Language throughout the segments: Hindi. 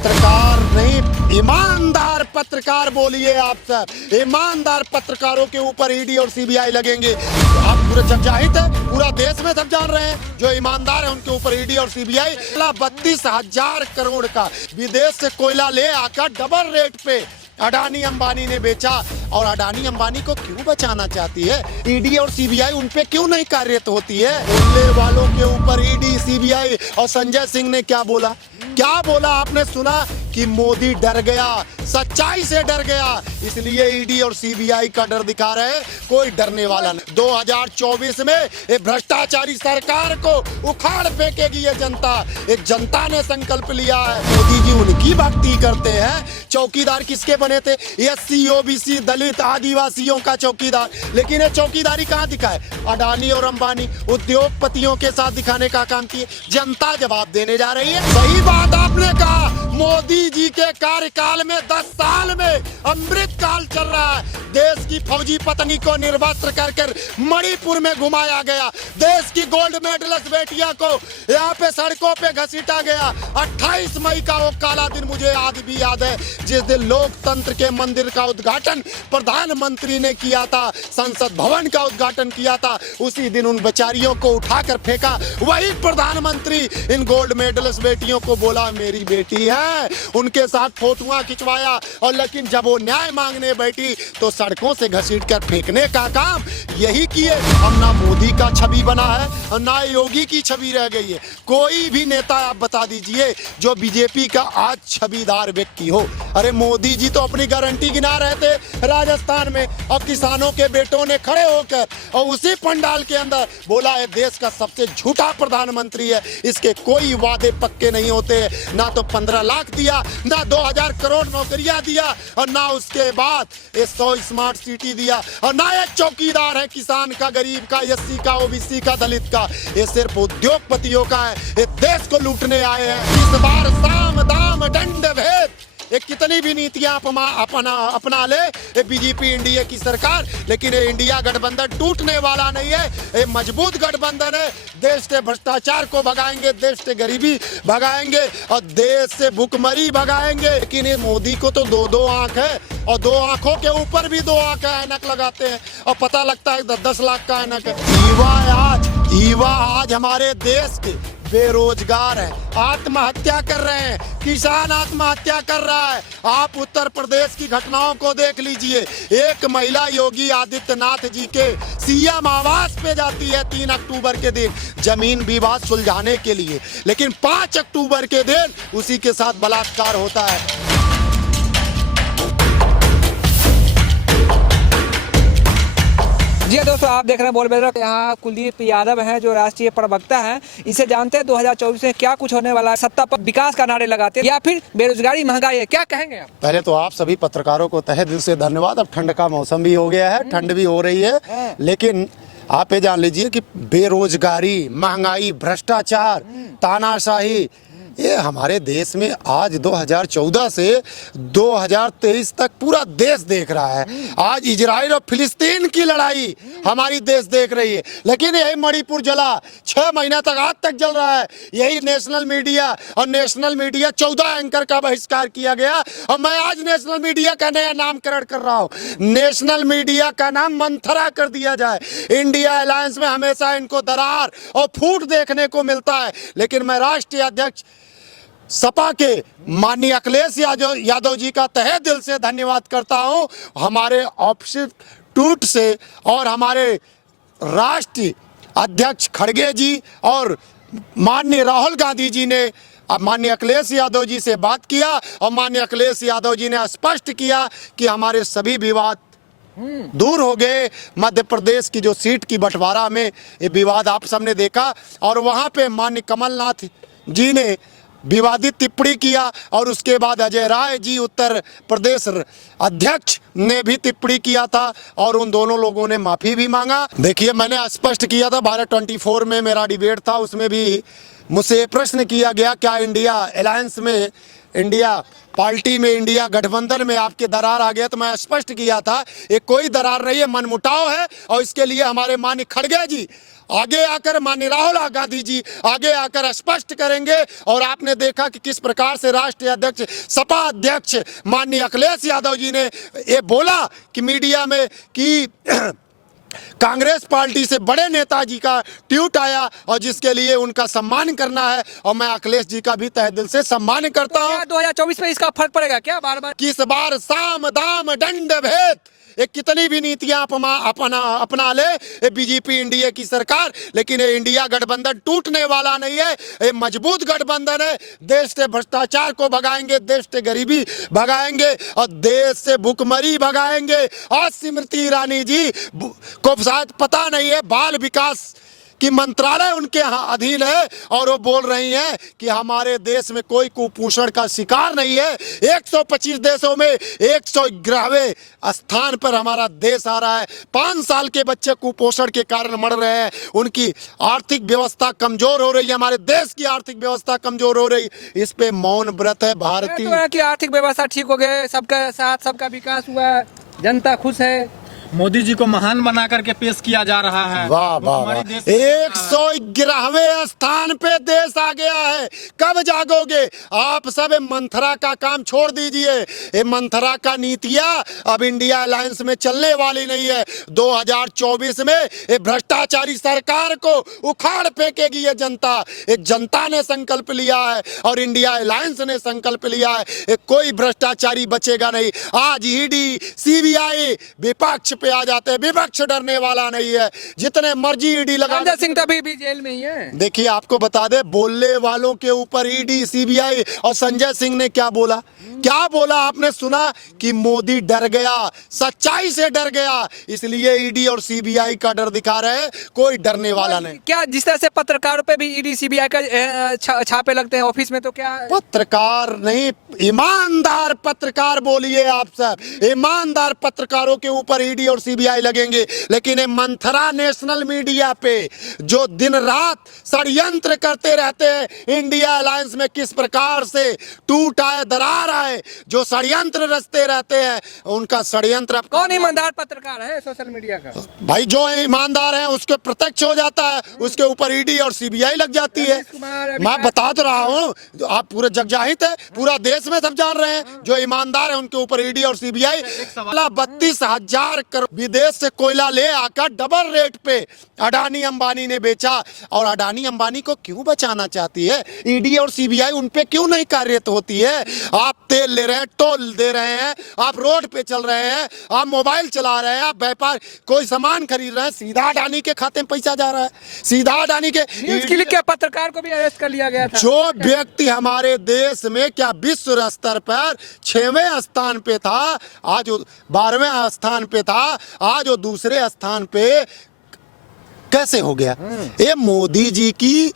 पत्रकार नहीं, ईमानदार पत्रकार बोलिए आप सब। ईमानदार पत्रकारों के ऊपर ईडी और सीबीआई लगेंगे। आप पूरे जग जाहिर है, पूरा देश में सब जान रहे हैं, जो ईमानदार है उनके ऊपर ईडी और सीबीआई। 32,000 करोड़ का विदेश से कोयला ले आकर डबल रेट पे अडानी अंबानी ने बेचा। और अडानी अंबानी को क्यों बचाना चाहती है? ईडी और सीबीआई उन पे क्यों नहीं कार्यरत होती है? बोलने वालों के ऊपर ईडी सीबीआई। और संजय सिंह ने क्या बोला? क्या बोला आपने सुना? कि मोदी डर गया, सच्चाई से डर गया, इसलिए ईडी और सीबीआई का डर दिखा रहे हैं। कोई डरने वाला नहीं। 2024 में ये भ्रष्टाचारी सरकार को उखाड़ फेंकेगी ये जनता। एक जनता ने संकल्प लिया है। मोदी जी उनकी भक्ति करते हैं। चौकीदार किसके बने थे? एससी, ओबीसी, दलित, आदिवासियों का चौकीदार। लेकिन ये चौकीदारी कहाँ दिखाए? अडानी और अंबानी उद्योगपतियों के साथ दिखाने का काम किए। जनता जवाब देने जा रही है। सही बात आपने कहा। मोदी जी के कार्यकाल में 10 साल में अमृत काल चल रहा है। देश की फौजी पत्नी को निर्वस्त्र कर मणिपुर में घुमाया गया। देश की गोल्ड मेडलिस्ट बेटियां को यहाँ पे सड़कों पे घसीटा गया। 28 मई का वो काला दिन मुझे आज भी याद है, जिस दिन लोकतंत्र के मंदिर का उद्घाटन प्रधानमंत्री ने किया था, संसद भवन का उद्घाटन किया था। उसी दिन उन बेचारियों को उठाकर फेंका। वही प्रधानमंत्री इन गोल्ड मेडलिस्ट बेटियों को बोला मेरी बेटी है, उनके साथ फोटोआं खिंचवाया। और लेकिन जब वो न्याय मांगने बैठी तो सड़कों से घसीट कर फेंकने का काम यही किए। अब ना मोदी का छवि बना है और ना योगी की छवि रह गई है। कोई भी नेता आप बता दीजिए जो बीजेपी का आज छविदार व्यक्ति हो। अरे मोदी जी तो अपनी गारंटी गिना रहे थे राजस्थान में, और किसानों के बेटों ने खड़े होकर और उसी पंडाल के अंदर बोला है देश का सबसे झूठा प्रधानमंत्री है, इसके कोई वादे पक्के नहीं होते। ना तो 15 लाख दिया, ना 2000 करोड़ नौकरियां दिया, और ना उसके बाद 100 स्मार्ट सिटी दिया, और ना एक चौकीदार है किसान का, गरीब का, एससी का, ओबीसी का, दलित का। ये सिर्फ उद्योगपतियों का है। ये देश को लूटने आए हैं। इस बार साम दाम दंड भेद ये कितनी भी नीतियां अपना ले ये बीजेपी इंडिया की सरकार, लेकिन ये इंडिया गठबंधन टूटने वाला नहीं है। ये मजबूत गठबंधन है। देश से भ्रष्टाचार को भगाएंगे, देश से गरीबी भगाएंगे और देश से भुखमरी भगाएंगे। लेकिन ये मोदी को तो दो आंख है, और 2 आंखों के ऊपर भी 2 आंख का ऐनक लगाते हैं और पता लगता है 10-10 लाख का ऐनक है। युवा आज हमारे देश के बेरोजगार है, आत्महत्या कर रहे हैं, किसान आत्महत्या कर रहा है। आप उत्तर प्रदेश की घटनाओं को देख लीजिए। एक महिला योगी आदित्यनाथ जी के सीएम आवास पे जाती है 3 अक्टूबर के दिन जमीन विवाद सुलझाने के लिए, लेकिन 5 अक्टूबर के दिन उसी के साथ बलात्कार होता है। जी दोस्तों, आप देख रहे हैं बोल बेदरा। यहाँ कुलदीप यादव हैं जो राष्ट्रीय प्रवक्ता हैं। इसे जानते हैं 2024 में क्या कुछ होने वाला है। सत्ता पर विकास का नारे लगाते हैं या फिर बेरोजगारी महंगाई है, क्या कहेंगे आप? पहले तो आप सभी पत्रकारों को तहे दिल से धन्यवाद। अब ठंड का मौसम भी हो गया है, ठंड भी हो रही है, लेकिन आप ये जान लीजिए कि बेरोजगारी, महंगाई, भ्रष्टाचार, तानाशाही ये हमारे देश में आज 2014 से 2023 तक पूरा देश देख रहा है। आज इजराइल और फिलिस्तीन की लड़ाई हमारी देश देख रही है, लेकिन यही मणिपुर जला 6 महीना तक, आज तक जल रहा है। यही नेशनल मीडिया, और नेशनल मीडिया 14 एंकर का बहिष्कार किया गया। और मैं आज नेशनल मीडिया का नया नामकरण कर रहा हूँ। नेशनल मीडिया का नाम मंथरा कर दिया जाए। इंडिया अलायंस में हमेशा इनको दरार और फूट देखने को मिलता है, लेकिन मैं राष्ट्रीय अध्यक्ष सपा के माननीय अखिलेश यादव जी का तहे दिल से धन्यवाद करता हूं। हमारे ऑफिशियल ट्वीट से और हमारे राष्ट्रीय अध्यक्ष खड़गे जी और माननीय राहुल गांधी जी ने माननीय अखिलेश यादव जी से बात किया, और माननीय अखिलेश यादव जी ने स्पष्ट किया कि हमारे सभी विवाद दूर हो गए। मध्य प्रदेश की जो सीट की बंटवारा में ये विवाद आप सबने देखा, और वहां पे माननीय कमलनाथ जी ने विवादित टिप्पणी किया, और उसके बाद अजय राय जी उत्तर प्रदेश अध्यक्ष ने भी टिप्पणी किया था, और उन दोनों लोगों ने माफी भी मांगा। देखिए, मैंने स्पष्ट किया था, भारत 24 में मेरा डिबेट था, उसमें भी मुझसे प्रश्न किया गया क्या इंडिया अलायंस में, इंडिया पार्टी में, इंडिया गठबंधन में आपके दरार आ गया? तो मैं स्पष्ट किया था ये कोई दरार नहीं है, मनमुटाव है, और इसके लिए हमारे माननीय खड़गे जी आगे आकर माननीय राहुल गांधी जी आगे आकर स्पष्ट करेंगे। और आपने देखा कि किस प्रकार से राष्ट्रीय अध्यक्ष सपा अध्यक्ष माननीय अखिलेश यादव जी ने ये बोला कि मीडिया में कि कांग्रेस पार्टी से बड़े नेताजी का ट्वीट आया और जिसके लिए उनका सम्मान करना है। और मैं अखिलेश जी का भी तहे दिल से सम्मान करता हूं। 2024 में इसका फर्क पड़ेगा क्या? बार बार किस बार साम दाम दंड भेद ये कितनी भी नीतियां अपना ले ये बीजेपी इंडिया की सरकार, लेकिन ये इंडिया गठबंधन टूटने वाला नहीं है। ये मजबूत गठबंधन है। देश से भ्रष्टाचार को भगाएंगे, देश से गरीबी भगाएंगे और देश से भुखमरी भगाएंगे। आज स्मृति ईरानी जी को शायद पता नहीं है, बाल विकास कि मंत्रालय उनके यहाँ अधीन है और वो बोल रही हैं कि हमारे देश में कोई कुपोषण का शिकार नहीं है। 125 देशों में 111वें स्थान पर हमारा देश आ रहा है। 5 साल के बच्चे कुपोषण के कारण मर रहे हैं। उनकी आर्थिक व्यवस्था कमजोर हो रही है, हमारे देश की आर्थिक व्यवस्था कमजोर हो रही। इस पे मौन व्रत है भारतीय की आर्थिक व्यवस्था ठीक हो गए, सबका साथ सबका विकास हुआ, जनता खुश है। मोदी जी को महान बना करके पेश किया जा रहा है। वाह वाह वाह, 111वें स्थान पे देश आ गया है। कब जागोगे आप सब? मंथरा का काम छोड़ दीजिए। ये मंथरा का नीतियां अब इंडिया अलायंस में चलने वाली नहीं है। 2024 में ये भ्रष्टाचारी सरकार को उखाड़ फेंकेगी ये जनता। ये जनता ने संकल्प लिया है और इंडिया अलायंस ने संकल्प लिया है। ये कोई भ्रष्टाचारी बचेगा नहीं। आज ईडी सीबीआई विपक्ष पे आ जाते हैं, विपक्ष डरने वाला नहीं है। जितने मर्जी ईडी लगा। संजय सिंह तभी भी जेल में ही है। देखिए आपको बता दे, बोलने वालों के ऊपर ईडी सीबीआई। और संजय सिंह ने क्या बोला? क्या बोला आपने सुना? कि मोदी डर गया, सच्चाई से डर गया, इसलिए ईडी और सीबीआई का डर दिखा रहे हैं। कोई डरने वाला नहीं। क्या जिस तरह से पत्रकारों पे भी ईडी सीबीआई का छापे लगते हैं ऑफिस में, तो क्या पत्रकार नहीं, ईमानदार पत्रकार बोलिए आप सब। ईमानदार पत्रकारों के ऊपर ईडी और सीबीआई लगेंगे। लेकिन ये मंथरा नेशनल मीडिया पे जो दिन रात षड्यंत्र करते रहते हैं, इंडिया अलायंस में किस प्रकार से टूट आए, दरार आए, जो षड्यंत्र रचते रहते हैं, उनका षड्यंत्र। कौन ईमानदार पत्रकार है सोशल मीडिया का? भाई जो ईमानदार है उसके प्रत्यक्ष हो जाता है, उसके ऊपर ईडी और सीबीआई लग जाती है। मैं बता तो रहा हूँ, आप पूरे जगजाहिर है, पूरा देश में सब जान रहे हैं। जो ईमानदार है उनके ऊपर ईडी और सीबीआई। 32,000 करोड़ विदेश से कोयला ले आकर डबल रेट पे अडानी अंबानी ने बेचा। और अडानी अंबानी को क्यों बचाना चाहती है ईडी और सीबीआई? उन पे क्यों नहीं कार्यरत होती है? आप तेल ले रहे हैं, टोल दे रहे हैं, आप रोड पे चल रहे हैं, आप मोबाइल चला रहे हैं, आप व्यापार कोई सामान खरीद रहे हैं, सीधा अडानी के खाते में पैसा जा रहा है, सीधा अडानी के। न्यूज़ क्लिक के पत्रकार को भी अरेस्ट कर लिया गया था। जो व्यक्ति हमारे देश में क्या विश्व स्तर पर 6वें स्थान पे था, आज 12वें स्थान पे था, आज वो दूसरे स्थान पे कैसे हो गया? ये मोदी जी की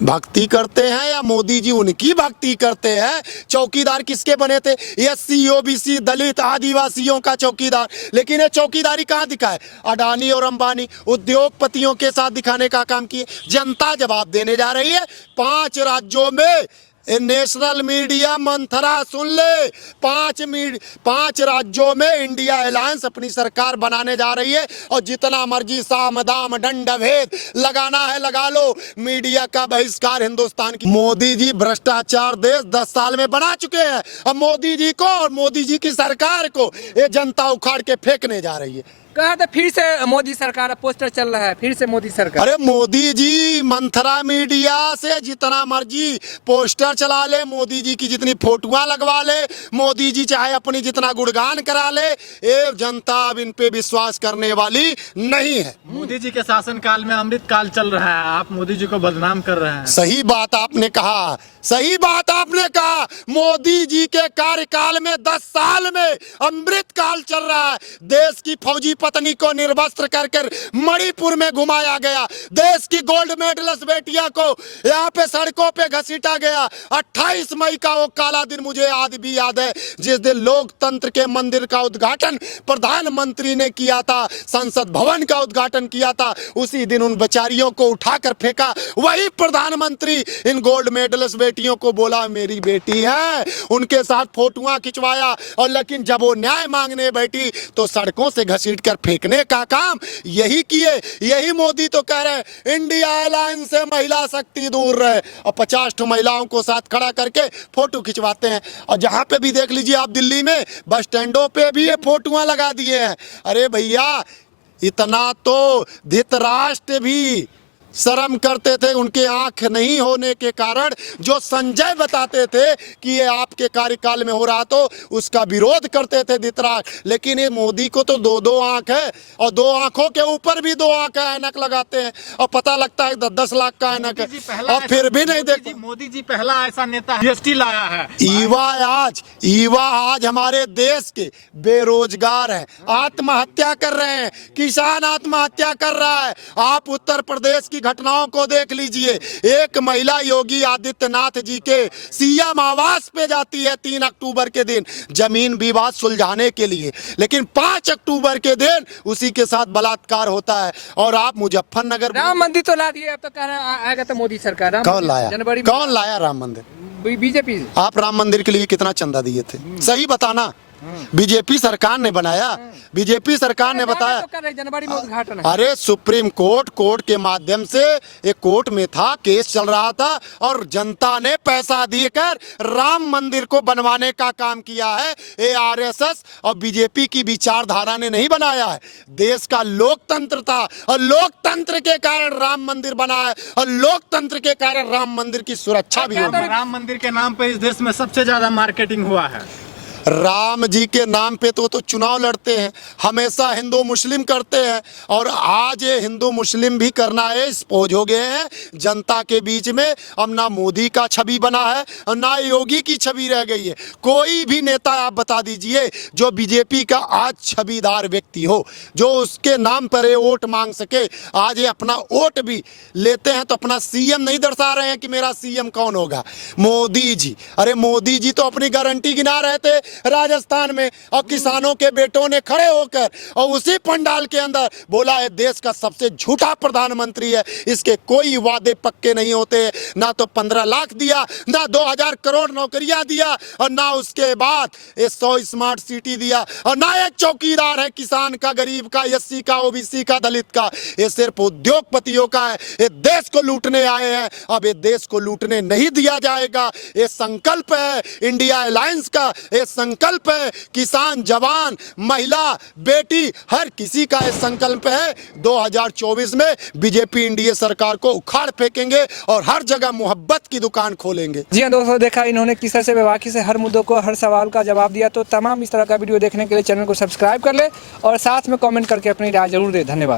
भक्ति करते हैं या मोदी जी उनकी भक्ति करते हैं? चौकीदार किसके बने थे? एससी ओबीसी दलित आदिवासियों का चौकीदार। लेकिन ये चौकीदारी कहाँ दिखाए? अडानी और अंबानी उद्योगपतियों के साथ दिखाने का काम किए। जनता जवाब देने जा रही है। 5 राज्यों में नेशनल मीडिया मंथरा सुन ले, 5 राज्यों में इंडिया अलायंस अपनी सरकार बनाने जा रही है। और जितना मर्जी साम दाम दंड भेद लगाना है लगा लो, मीडिया का बहिष्कार हिंदुस्तान की। मोदी जी भ्रष्टाचार देश 10 साल में बना चुके हैं। अब मोदी जी को और मोदी जी की सरकार को ये जनता उखाड़ के फेंकने जा रही है। कहा था फिर से मोदी सरकार, पोस्टर चल रहा है फिर से मोदी सरकार। अरे मोदी जी मंथरा मीडिया से जितना मर्जी पोस्टर चला ले, मोदी जी की जितनी फोटोआं लगवा ले, मोदी जी चाहे अपनी जितना गुणगान करा ले, ये जनता अब इन पे विश्वास करने वाली नहीं है। मोदी जी के शासन काल में अमृत काल चल रहा है, आप मोदी जी को बदनाम कर रहे हैं। सही बात आपने कहा, सही बात आपने कहा। मोदी जी के कार्यकाल में 10 साल में अमृत काल चल रहा है। देश की फौजी पत्नी को निर्वस्त्र कर मणिपुर में घुमाया गया। देश की गोल्ड मेडलिस्ट बेटिया को यहाँ पे सड़कों पे घसीटा गया। 28 मई का वो काला दिन मुझे आज भी याद है, जिस दिन लोकतंत्र के मंदिर का उद्घाटन प्रधानमंत्री ने किया था, संसद भवन का उद्घाटन किया था। उसी दिन उन बेचारियों को उठाकर फेंका वही प्रधानमंत्री इन गोल्ड मेडलिस्ट बेटियों को बोला मेरी बेटी है, उनके साथ फोटोआं खिंचवाया, और लेकिन जब वो न्याय मांगने बैठी तो सड़कों से घसीट कर फेंकने का काम यही किए। यही मोदी तो कह रहे इंडिया अलायंस से महिला शक्ति दूर रहे, और 50 महिलाओं को साथ खड़ा करके फोटो खिंचवाते हैं। और जहां पे भी देख लीजिए आप दिल्ली में बस स्टैंडों पे भी ये फोटोआं लगा दिए हैं। अरे भैया, इतना तो धृतराष्ट्र भी शर्म करते थे, उनके आंख नहीं होने के कारण जो संजय बताते थे कि ये आपके कार्यकाल में हो रहा, तो उसका विरोध करते थे धृतराष्ट्र। लेकिन ये मोदी को तो दो दो आंख है, और दो आंखों के ऊपर भी दो आंख है, ऐनक लगाते हैं और पता लगता है 10-10 लाख का ऐनक है, और फिर भी नहीं देख। मोदी जी पहला ऐसा नेता जीएसटी लाया है। युवा आज हमारे देश के बेरोजगार हैं, आत्महत्या कर रहे हैं, किसान आत्महत्या कर रहा है। आप उत्तर प्रदेश की घटनाओं को देख लीजिए। एक महिला योगी आदित्यनाथ जी के सीएम आवास पे जाती है 3 अक्टूबर के दिन जमीन विवाद सुलझाने के लिए, लेकिन 5 अक्टूबर के दिन उसी के साथ बलात्कार होता है। और आप मुजफ्फरनगर राम मंदिर तो ला दिए, अब तो कह रहे हैं आएगा तो मोदी सरकार। कौन लाया? जनवरी कौन लाया राम मंदिर? बीजेपी। आप राम मंदिर के लिए कितना चंदा दिए थे? सही बताना। बीजेपी सरकार ने बनाया, बीजेपी सरकार ने बताया। तो कर रहे जनवरी में उद्घाटन है। अरे सुप्रीम कोर्ट के माध्यम से एक कोर्ट में था, केस चल रहा था, और जनता ने पैसा देकर राम मंदिर को बनवाने का काम किया है। ये आरएसएस और बीजेपी की विचारधारा ने नहीं बनाया है, देश का लोकतंत्र था, और लोकतंत्र के कारण राम मंदिर बना है, और लोकतंत्र के कारण राम मंदिर की सुरक्षा भी होगी। राम मंदिर के नाम पे इस देश में सबसे ज्यादा मार्केटिंग हुआ है। राम जी के नाम पे तो चुनाव लड़ते हैं, हमेशा हिंदू मुस्लिम करते हैं, और आज ये हिंदू मुस्लिम भी करना है स्पोज हो गए हैं जनता के बीच में। अब ना मोदी का छवि बना है और ना योगी की छवि रह गई है। कोई भी नेता आप बता दीजिए जो बीजेपी का आज छविदार व्यक्ति हो, जो उसके नाम पर ये वोट मांग सके। आज ये अपना वोट भी लेते हैं तो अपना सीएम नहीं दर्शा रहे हैं कि मेरा सीएम कौन होगा, मोदी जी। अरे मोदी जी तो अपनी गारंटी गिना रहे थे राजस्थान में, और किसानों के बेटों ने खड़े होकर और उसी पंडाल के अंदर बोला है देश का सबसे झूठा प्रधानमंत्री है, इसके कोई वादे पक्के नहीं होते। ना तो 15 लाख दिया, ना 2000 करोड़ नौकरियां दिया, और ना उसके बाद 100 स्मार्ट सिटी दिया, और ना एक चौकीदार है किसान का, गरीब का, एससी का, ओबीसी का, दलित का। ये सिर्फ उद्योगपतियों का है। ये देश को लूटने आए हैं, अब ये देश को लूटने नहीं दिया जाएगा। ये संकल्प है इंडिया अलायंस का, ये संकल्प है किसान, जवान, महिला, बेटी, हर किसी का ये संकल्प है। 2024 में बीजेपी एनडीए सरकार को उखाड़ फेंकेंगे और हर जगह मोहब्बत की दुकान खोलेंगे। जी हाँ दोस्तों, देखा इन्होंने किस तरह से बेबाकी से हर मुद्दों को, हर सवाल का जवाब दिया। तो तमाम इस तरह का वीडियो देखने के लिए चैनल को सब्सक्राइब कर ले और साथ में कमेंट करके अपनी राय जरूर दे। धन्यवाद।